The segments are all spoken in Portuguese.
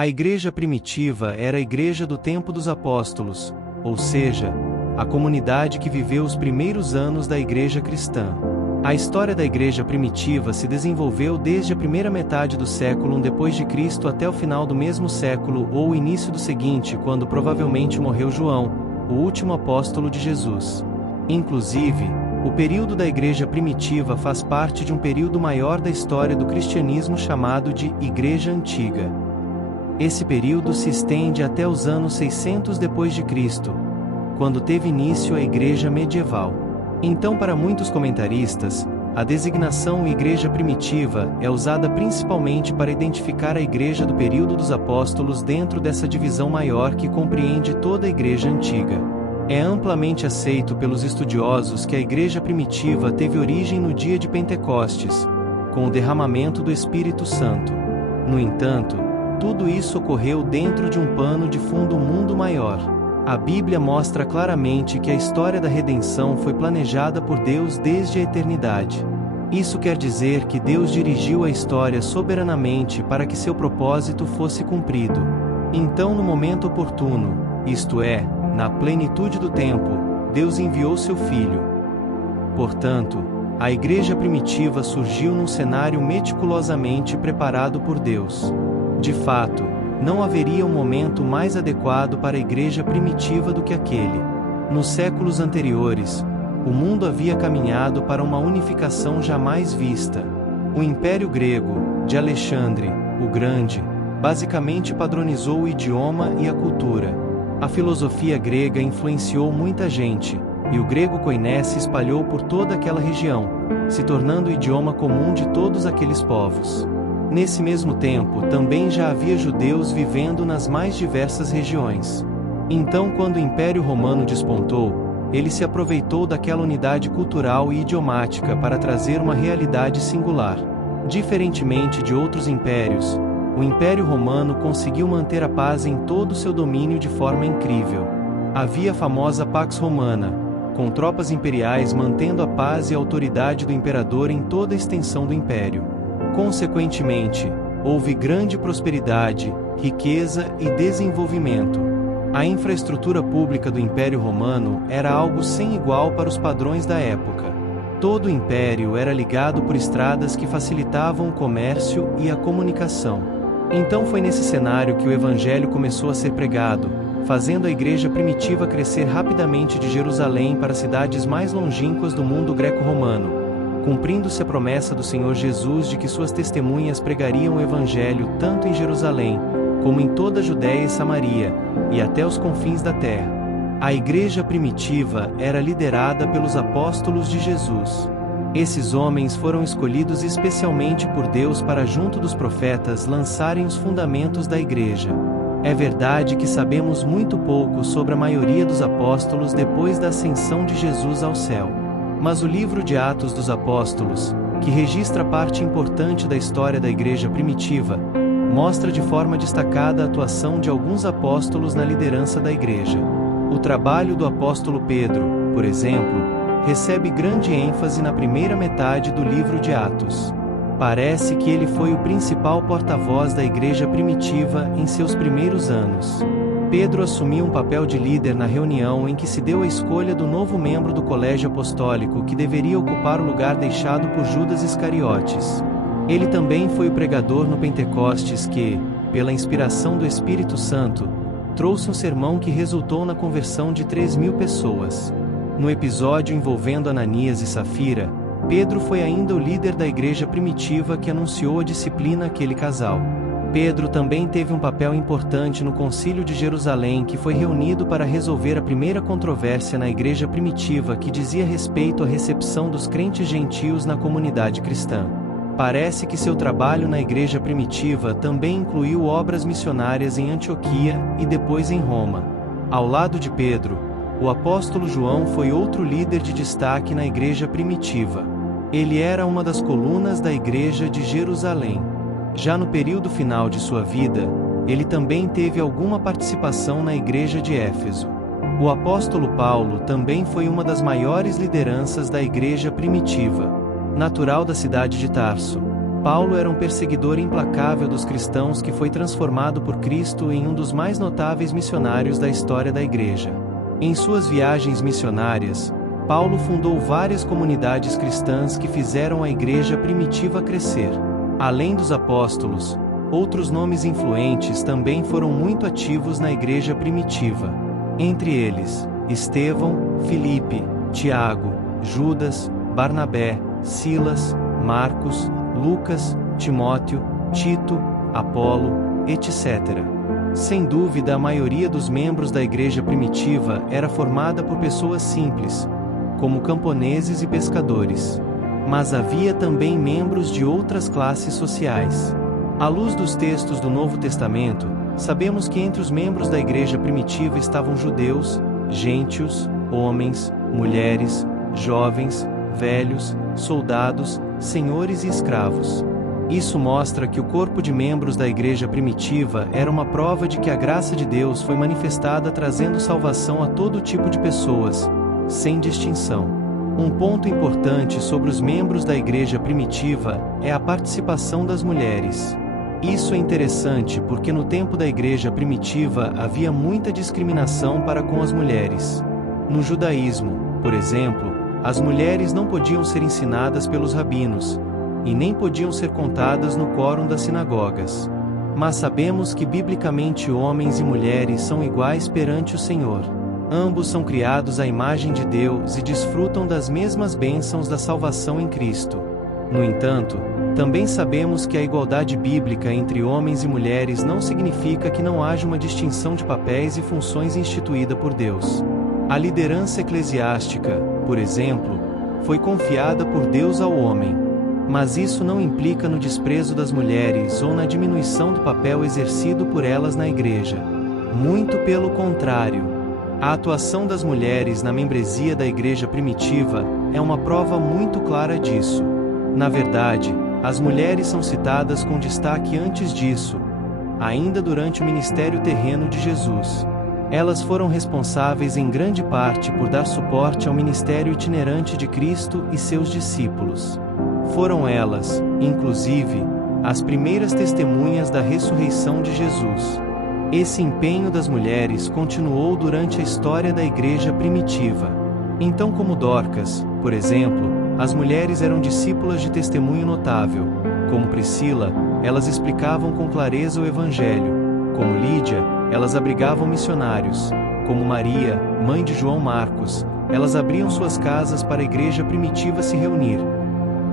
A igreja primitiva era a igreja do tempo dos apóstolos, ou seja, a comunidade que viveu os primeiros anos da igreja cristã. A história da igreja primitiva se desenvolveu desde a primeira metade do século I d.C. até o final do mesmo século ou o início do seguinte, quando provavelmente morreu João, o último apóstolo de Jesus. Inclusive, o período da igreja primitiva faz parte de um período maior da história do cristianismo chamado de Igreja Antiga. Esse período se estende até os anos 600 d.C., quando teve início a Igreja Medieval. Então, para muitos comentaristas, a designação Igreja Primitiva é usada principalmente para identificar a Igreja do período dos apóstolos dentro dessa divisão maior que compreende toda a Igreja Antiga. É amplamente aceito pelos estudiosos que a Igreja Primitiva teve origem no dia de Pentecostes, com o derramamento do Espírito Santo. No entanto, tudo isso ocorreu dentro de um pano de fundo mundo maior. A Bíblia mostra claramente que a história da redenção foi planejada por Deus desde a eternidade. Isso quer dizer que Deus dirigiu a história soberanamente para que seu propósito fosse cumprido. Então, no momento oportuno, isto é, na plenitude do tempo, Deus enviou seu Filho. Portanto, a igreja primitiva surgiu num cenário meticulosamente preparado por Deus. De fato, não haveria um momento mais adequado para a igreja primitiva do que aquele. Nos séculos anteriores, o mundo havia caminhado para uma unificação jamais vista. O Império Grego, de Alexandre, o Grande, basicamente padronizou o idioma e a cultura. A filosofia grega influenciou muita gente, e o grego koiné se espalhou por toda aquela região, se tornando o idioma comum de todos aqueles povos. Nesse mesmo tempo, também já havia judeus vivendo nas mais diversas regiões. Então, quando o Império Romano despontou, ele se aproveitou daquela unidade cultural e idiomática para trazer uma realidade singular. Diferentemente de outros impérios, o Império Romano conseguiu manter a paz em todo o seu domínio de forma incrível. Havia a famosa Pax Romana, com tropas imperiais mantendo a paz e a autoridade do imperador em toda a extensão do império. Consequentemente, houve grande prosperidade, riqueza e desenvolvimento. A infraestrutura pública do Império Romano era algo sem igual para os padrões da época. Todo o império era ligado por estradas que facilitavam o comércio e a comunicação. Então foi nesse cenário que o Evangelho começou a ser pregado, fazendo a igreja primitiva crescer rapidamente de Jerusalém para as cidades mais longínquas do mundo greco-romano, cumprindo-se a promessa do Senhor Jesus de que suas testemunhas pregariam o Evangelho tanto em Jerusalém, como em toda a Judéia e Samaria, e até os confins da terra. A igreja primitiva era liderada pelos apóstolos de Jesus. Esses homens foram escolhidos especialmente por Deus para, junto dos profetas, lançarem os fundamentos da igreja. É verdade que sabemos muito pouco sobre a maioria dos apóstolos depois da ascensão de Jesus ao céu. Mas o livro de Atos dos Apóstolos, que registra parte importante da história da igreja primitiva, mostra de forma destacada a atuação de alguns apóstolos na liderança da igreja. O trabalho do apóstolo Pedro, por exemplo, recebe grande ênfase na primeira metade do livro de Atos. Parece que ele foi o principal porta-voz da igreja primitiva em seus primeiros anos. Pedro assumiu um papel de líder na reunião em que se deu a escolha do novo membro do colégio apostólico que deveria ocupar o lugar deixado por Judas Iscariotes. Ele também foi o pregador no Pentecostes que, pela inspiração do Espírito Santo, trouxe um sermão que resultou na conversão de 3.000 pessoas. No episódio envolvendo Ananias e Safira, Pedro foi ainda o líder da igreja primitiva que anunciou a disciplina àquele casal. Pedro também teve um papel importante no Concílio de Jerusalém, que foi reunido para resolver a primeira controvérsia na igreja primitiva que dizia respeito à recepção dos crentes gentios na comunidade cristã. Parece que seu trabalho na igreja primitiva também incluiu obras missionárias em Antioquia e depois em Roma. Ao lado de Pedro, o apóstolo João foi outro líder de destaque na igreja primitiva. Ele era uma das colunas da igreja de Jerusalém. Já no período final de sua vida, ele também teve alguma participação na igreja de Éfeso. O apóstolo Paulo também foi uma das maiores lideranças da igreja primitiva. Natural da cidade de Tarso, Paulo era um perseguidor implacável dos cristãos que foi transformado por Cristo em um dos mais notáveis missionários da história da Igreja. Em suas viagens missionárias, Paulo fundou várias comunidades cristãs que fizeram a Igreja primitiva crescer. Além dos apóstolos, outros nomes influentes também foram muito ativos na Igreja primitiva. Entre eles, Estevão, Filipe, Tiago, Judas, Barnabé, Silas, Marcos, Lucas, Timóteo, Tito, Apolo, etc. Sem dúvida, a maioria dos membros da igreja primitiva era formada por pessoas simples, como camponeses e pescadores. Mas havia também membros de outras classes sociais. À luz dos textos do Novo Testamento, sabemos que entre os membros da igreja primitiva estavam judeus, gentios, homens, mulheres, jovens, velhos, soldados, senhores e escravos. Isso mostra que o corpo de membros da igreja primitiva era uma prova de que a graça de Deus foi manifestada trazendo salvação a todo tipo de pessoas, sem distinção. Um ponto importante sobre os membros da igreja primitiva é a participação das mulheres. Isso é interessante porque no tempo da igreja primitiva havia muita discriminação para com as mulheres. No judaísmo, por exemplo, as mulheres não podiam ser ensinadas pelos rabinos, e nem podiam ser contadas no quórum das sinagogas. Mas sabemos que biblicamente homens e mulheres são iguais perante o Senhor. Ambos são criados à imagem de Deus e desfrutam das mesmas bênçãos da salvação em Cristo. No entanto, também sabemos que a igualdade bíblica entre homens e mulheres não significa que não haja uma distinção de papéis e funções instituída por Deus. A liderança eclesiástica, por exemplo, foi confiada por Deus ao homem. Mas isso não implica no desprezo das mulheres ou na diminuição do papel exercido por elas na igreja. Muito pelo contrário. A atuação das mulheres na membresia da igreja primitiva é uma prova muito clara disso. Na verdade, as mulheres são citadas com destaque antes disso, ainda durante o ministério terreno de Jesus. Elas foram responsáveis em grande parte por dar suporte ao ministério itinerante de Cristo e seus discípulos. Foram elas, inclusive, as primeiras testemunhas da ressurreição de Jesus. Esse empenho das mulheres continuou durante a história da igreja primitiva. Então, como Dorcas, por exemplo, as mulheres eram discípulas de testemunho notável. Como Priscila, elas explicavam com clareza o Evangelho. Como Lídia, elas abrigavam missionários. Como Maria, mãe de João Marcos, elas abriam suas casas para a igreja primitiva se reunir.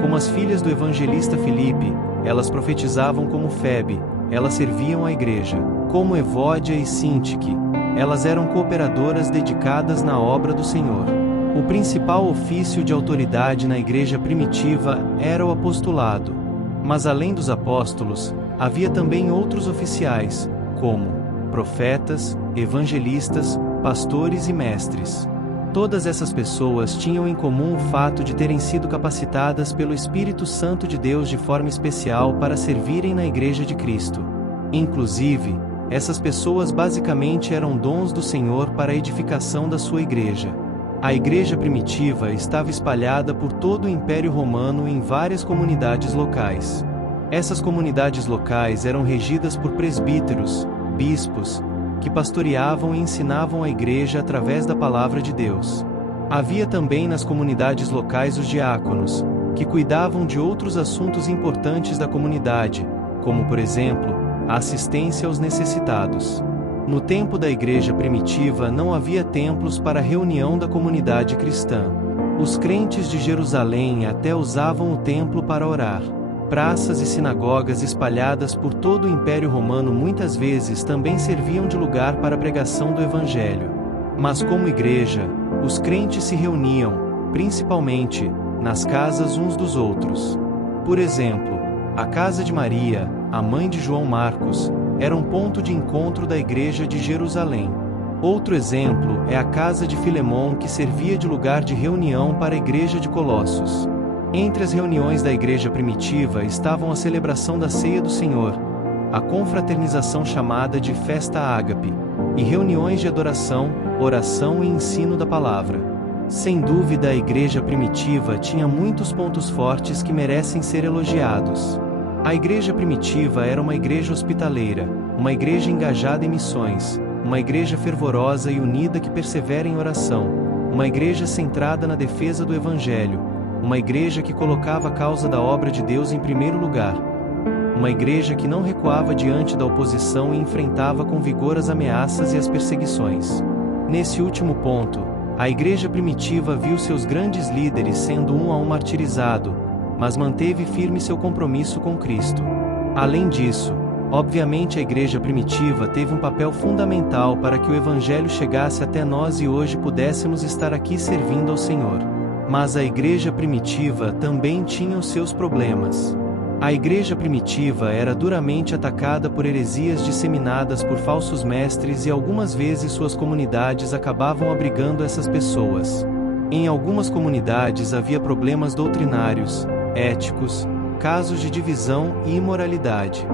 Como as filhas do evangelista Filipe, elas profetizavam como Febe, elas serviam à igreja. Como Evódia e Sintique, elas eram cooperadoras dedicadas na obra do Senhor. O principal ofício de autoridade na igreja primitiva era o apostolado. Mas além dos apóstolos, havia também outros oficiais, como profetas, evangelistas, pastores e mestres. Todas essas pessoas tinham em comum o fato de terem sido capacitadas pelo Espírito Santo de Deus de forma especial para servirem na Igreja de Cristo. Inclusive, essas pessoas basicamente eram dons do Senhor para a edificação da sua igreja. A igreja primitiva estava espalhada por todo o Império Romano em várias comunidades locais. Essas comunidades locais eram regidas por presbíteros, bispos, que pastoreavam e ensinavam a igreja através da palavra de Deus. Havia também nas comunidades locais os diáconos, que cuidavam de outros assuntos importantes da comunidade, como por exemplo, a assistência aos necessitados. No tempo da igreja primitiva não havia templos para a reunião da comunidade cristã. Os crentes de Jerusalém até usavam o templo para orar. Praças e sinagogas espalhadas por todo o Império Romano muitas vezes também serviam de lugar para a pregação do Evangelho. Mas como igreja, os crentes se reuniam, principalmente, nas casas uns dos outros. Por exemplo, a casa de Maria, a mãe de João Marcos, era um ponto de encontro da igreja de Jerusalém. Outro exemplo é a casa de Filemon, que servia de lugar de reunião para a igreja de Colossos. Entre as reuniões da igreja primitiva estavam a celebração da ceia do Senhor, a confraternização chamada de festa ágape, e reuniões de adoração, oração e ensino da palavra. Sem dúvida, a igreja primitiva tinha muitos pontos fortes que merecem ser elogiados. A igreja primitiva era uma igreja hospitaleira, uma igreja engajada em missões, uma igreja fervorosa e unida que persevera em oração, uma igreja centrada na defesa do Evangelho, uma igreja que colocava a causa da obra de Deus em primeiro lugar, uma igreja que não recuava diante da oposição e enfrentava com vigor as ameaças e as perseguições. Nesse último ponto, a igreja primitiva viu seus grandes líderes sendo um a um martirizado, mas manteve firme seu compromisso com Cristo. Além disso, obviamente a igreja primitiva teve um papel fundamental para que o Evangelho chegasse até nós e hoje pudéssemos estar aqui servindo ao Senhor. Mas a igreja primitiva também tinha os seus problemas. A igreja primitiva era duramente atacada por heresias disseminadas por falsos mestres e algumas vezes suas comunidades acabavam abrigando essas pessoas. Em algumas comunidades havia problemas doutrinários, éticos, casos de divisão e imoralidade.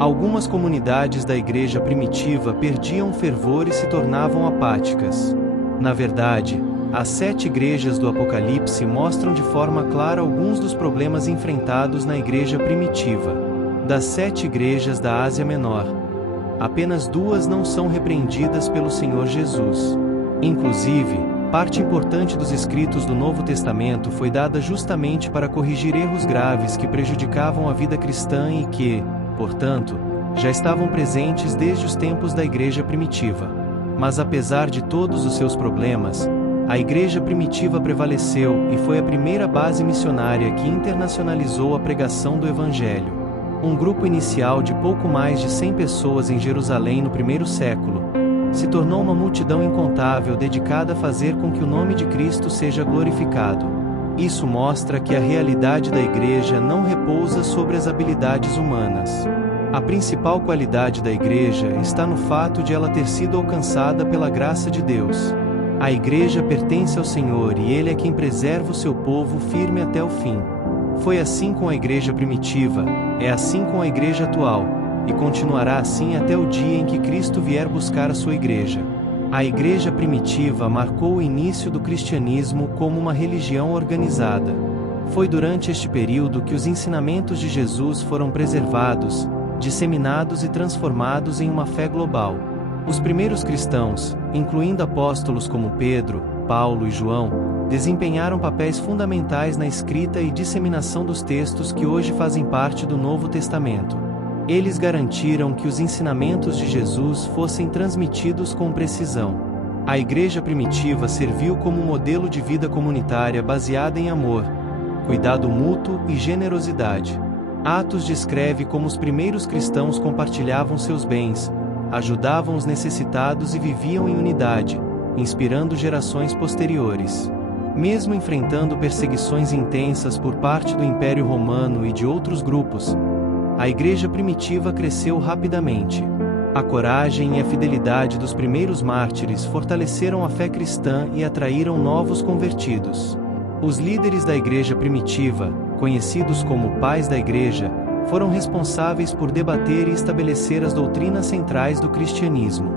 Algumas comunidades da igreja primitiva perdiam o fervor e se tornavam apáticas. Na verdade, as 7 igrejas do Apocalipse mostram de forma clara alguns dos problemas enfrentados na igreja primitiva. Das 7 igrejas da Ásia Menor, apenas 2 não são repreendidas pelo Senhor Jesus. Inclusive, parte importante dos escritos do Novo Testamento foi dada justamente para corrigir erros graves que prejudicavam a vida cristã e que, portanto, já estavam presentes desde os tempos da igreja primitiva. Mas apesar de todos os seus problemas, a igreja primitiva prevaleceu e foi a primeira base missionária que internacionalizou a pregação do Evangelho. Um grupo inicial de pouco mais de 100 pessoas em Jerusalém no primeiro século, se tornou uma multidão incontável dedicada a fazer com que o nome de Cristo seja glorificado. Isso mostra que a realidade da igreja não repousa sobre as habilidades humanas. A principal qualidade da igreja está no fato de ela ter sido alcançada pela graça de Deus. A igreja pertence ao Senhor e Ele é quem preserva o seu povo firme até o fim. Foi assim com a igreja primitiva, é assim com a igreja atual, e continuará assim até o dia em que Cristo vier buscar a sua igreja. A igreja primitiva marcou o início do cristianismo como uma religião organizada. Foi durante este período que os ensinamentos de Jesus foram preservados, disseminados e transformados em uma fé global. Os primeiros cristãos, incluindo apóstolos como Pedro, Paulo e João, desempenharam papéis fundamentais na escrita e disseminação dos textos que hoje fazem parte do Novo Testamento. Eles garantiram que os ensinamentos de Jesus fossem transmitidos com precisão. A igreja primitiva serviu como um modelo de vida comunitária baseada em amor, cuidado mútuo e generosidade. Atos descreve como os primeiros cristãos compartilhavam seus bens, ajudavam os necessitados e viviam em unidade, inspirando gerações posteriores. Mesmo enfrentando perseguições intensas por parte do Império Romano e de outros grupos, a igreja primitiva cresceu rapidamente. A coragem e a fidelidade dos primeiros mártires fortaleceram a fé cristã e atraíram novos convertidos. Os líderes da igreja primitiva, conhecidos como pais da igreja, foram responsáveis por debater e estabelecer as doutrinas centrais do cristianismo.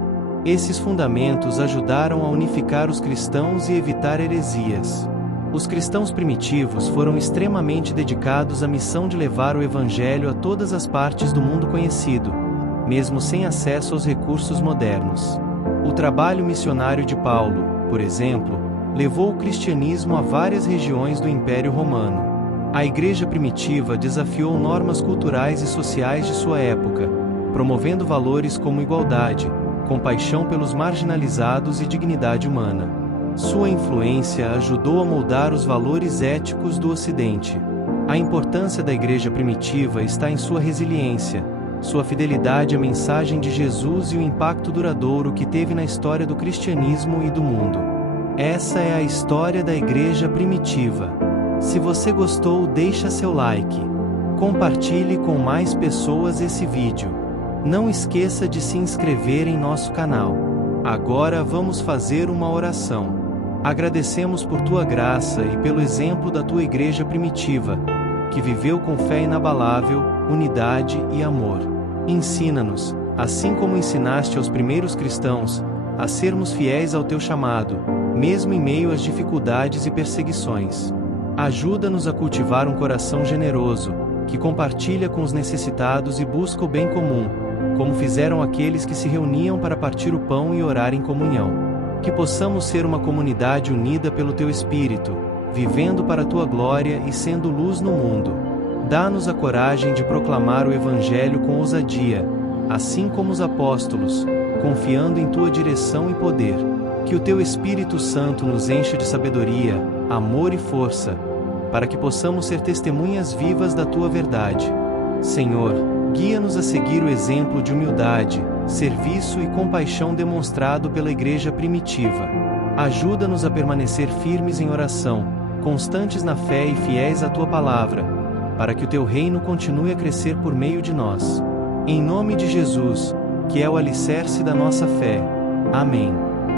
Esses fundamentos ajudaram a unificar os cristãos e evitar heresias. Os cristãos primitivos foram extremamente dedicados à missão de levar o Evangelho a todas as partes do mundo conhecido, mesmo sem acesso aos recursos modernos. O trabalho missionário de Paulo, por exemplo, levou o cristianismo a várias regiões do Império Romano. A igreja primitiva desafiou normas culturais e sociais de sua época, promovendo valores como igualdade, compaixão pelos marginalizados e dignidade humana. Sua influência ajudou a moldar os valores éticos do Ocidente. A importância da igreja primitiva está em sua resiliência, sua fidelidade à mensagem de Jesus e o impacto duradouro que teve na história do cristianismo e do mundo. Essa é a história da igreja primitiva. Se você gostou, deixa seu like. Compartilhe com mais pessoas esse vídeo. Não esqueça de se inscrever em nosso canal. Agora vamos fazer uma oração. Agradecemos por tua graça e pelo exemplo da tua igreja primitiva, que viveu com fé inabalável, unidade e amor. Ensina-nos, assim como ensinaste aos primeiros cristãos, a sermos fiéis ao teu chamado, mesmo em meio às dificuldades e perseguições. Ajuda-nos a cultivar um coração generoso, que compartilha com os necessitados e busca o bem comum, como fizeram aqueles que se reuniam para partir o pão e orar em comunhão. Que possamos ser uma comunidade unida pelo Teu Espírito, vivendo para a Tua glória e sendo luz no mundo. Dá-nos a coragem de proclamar o Evangelho com ousadia, assim como os apóstolos, confiando em Tua direção e poder. Que o Teu Espírito Santo nos encha de sabedoria, amor e força, para que possamos ser testemunhas vivas da Tua verdade. Senhor, guia-nos a seguir o exemplo de humildade, serviço e compaixão demonstrado pela Igreja primitiva. Ajuda-nos a permanecer firmes em oração, constantes na fé e fiéis à Tua palavra, para que o Teu reino continue a crescer por meio de nós. Em nome de Jesus, que é o alicerce da nossa fé. Amém.